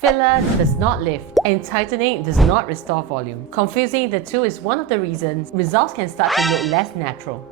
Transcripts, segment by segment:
Filler does not lift, and tightening does not restore volume. Confusing the two is one of the reasons results can start to look less natural.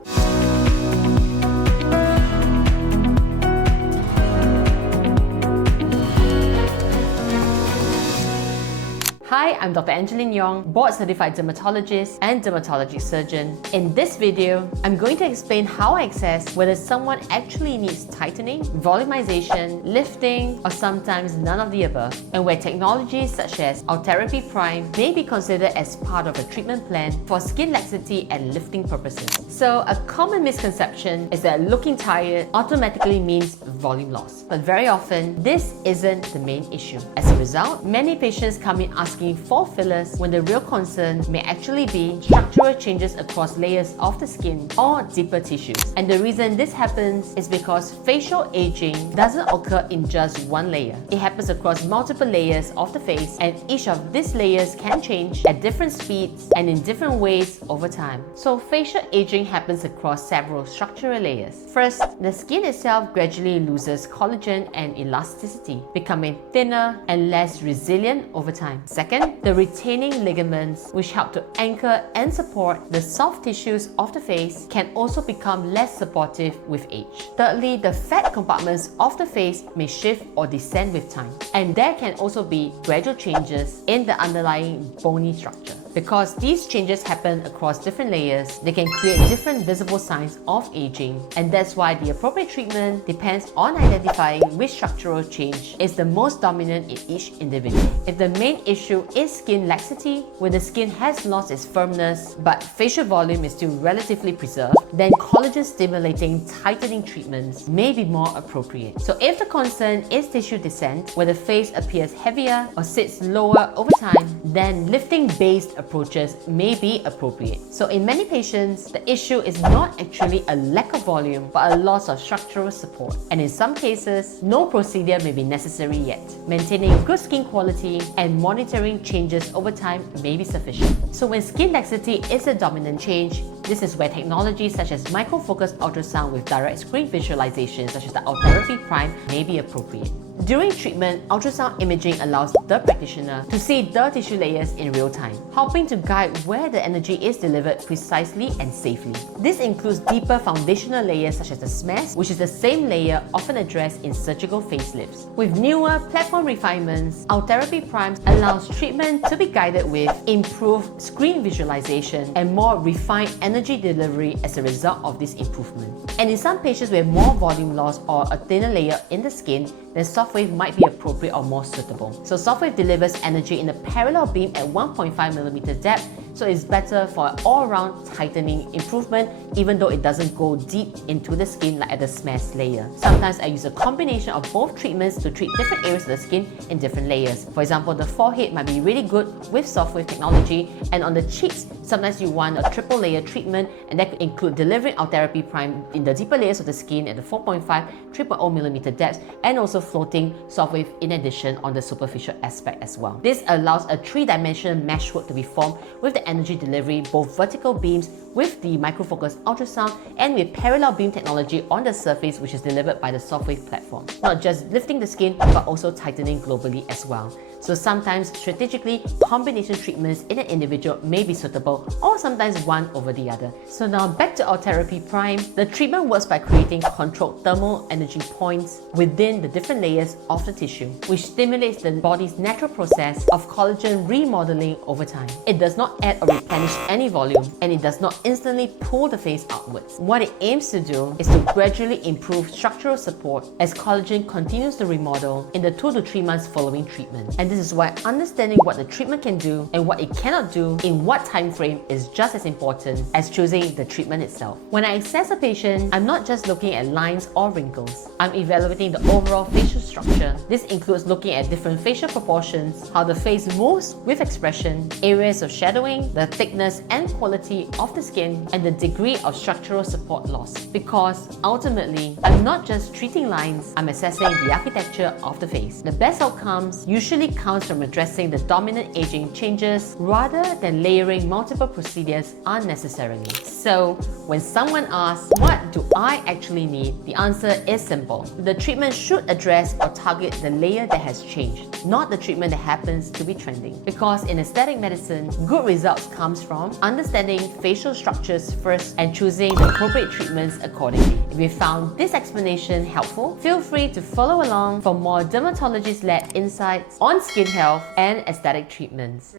Hi, I'm Dr. Angeline Yong, board-certified dermatologist and dermatology surgeon. In this video, I'm going to explain how I assess whether someone actually needs tightening, volumization, lifting, or sometimes none of the above, and where technologies such as Ultherapy Prime may be considered as part of a treatment plan for skin laxity and lifting purposes. So, a common misconception is that looking tired automatically means volume loss, but very often, this isn't the main issue. As a result, many patients come in asking for fillers when the real concern may actually be structural changes across layers of the skin or deeper tissues. And the reason this happens is because facial aging doesn't occur in just one layer. It happens across multiple layers of the face, and each of these layers can change at different speeds and in different ways over time. So facial aging happens across several structural layers. First, the skin itself gradually loses collagen and elasticity, becoming thinner and less resilient over time. Second, the retaining ligaments, which help to anchor and support the soft tissues of the face, can also become less supportive with age. Thirdly, the fat compartments of the face may shift or descend with time, and there can also be gradual changes in the underlying bony structure. Because these changes happen across different layers, they can create different visible signs of aging, and that's why the appropriate treatment depends on identifying which structural change is the most dominant in each individual. If the main issue is skin laxity, where the skin has lost its firmness but facial volume is still relatively preserved, then collagen-stimulating tightening treatments may be more appropriate. So if the concern is tissue descent, where the face appears heavier or sits lower over time, then lifting-based approaches may be appropriate. So in many patients, the issue is not actually a lack of volume, but a loss of structural support. And in some cases, no procedure may be necessary yet. Maintaining good skin quality and monitoring changes over time may be sufficient. So when skin laxity is a dominant change, this is where technologies such as micro-focused ultrasound with direct screen visualization, such as the Ultherapy Prime, may be appropriate. During treatment, ultrasound imaging allows the practitioner to see the tissue layers in real time, helping to guide where the energy is delivered precisely and safely. This includes deeper foundational layers such as the smears, which is the same layer often addressed in surgical facelifts. With newer platform refinements, Ultherapy Prime allows treatment to be guided with improved screen visualization and more refined energy delivery as a result of this improvement. And in some patients with more volume loss or a thinner layer in the skin, then SoftWave might be appropriate or more suitable. So SoftWave delivers energy in a parallel beam at 1.5mm depth, so it's better for an all-around tightening improvement, even though it doesn't go deep into the skin like at the smears layer. Sometimes I use a combination of both treatments to treat different areas of the skin in different layers. For example, the forehead might be really good with SoftWave technology, and on the cheeks, sometimes you want a triple layer treatment, and that could include delivering Ultherapy Prime in the deeper layers of the skin at the 4.5 3.0mm depth, and also floating SoftWave in addition on the superficial aspect as well. This allows a three-dimensional meshwork to be formed with the energy delivery, both vertical beams with the micro-focused ultrasound and with parallel beam technology on the surface, which is delivered by the SoftWave platform. Not just lifting the skin, but also tightening globally as well. So sometimes strategically, combination treatments in an individual may be suitable, or sometimes one over the other. So now back to Ultherapy Prime. The treatment works by creating controlled thermal energy points within the different layers of the tissue, which stimulates the body's natural process of collagen remodeling over time. It does not add or replenish any volume, and it does not instantly pull the face outwards. What it aims to do is to gradually improve structural support as collagen continues to remodel in the 2 to 3 months following treatment. And this is why understanding what the treatment can do and what it cannot do in what time frame is just as important as choosing the treatment itself. When I assess a patient, I'm not just looking at lines or wrinkles. I'm evaluating the overall facial structure. This includes looking at different facial proportions, how the face moves with expression, areas of shadowing, the thickness and quality of the skin skin and the degree of structural support lost. Because ultimately, I'm not just treating lines, I'm assessing the architecture of the face. The best outcomes usually comes from addressing the dominant aging changes rather than layering multiple procedures unnecessarily. So, when someone asks, what do I actually need? The answer is simple. The treatment should address or target the layer that has changed, not the treatment that happens to be trending. Because in aesthetic medicine, good results comes from understanding facial structures first and choosing the appropriate treatments accordingly. If you found this explanation helpful, feel free to follow along for more dermatologist-led insights on skin health and aesthetic treatments.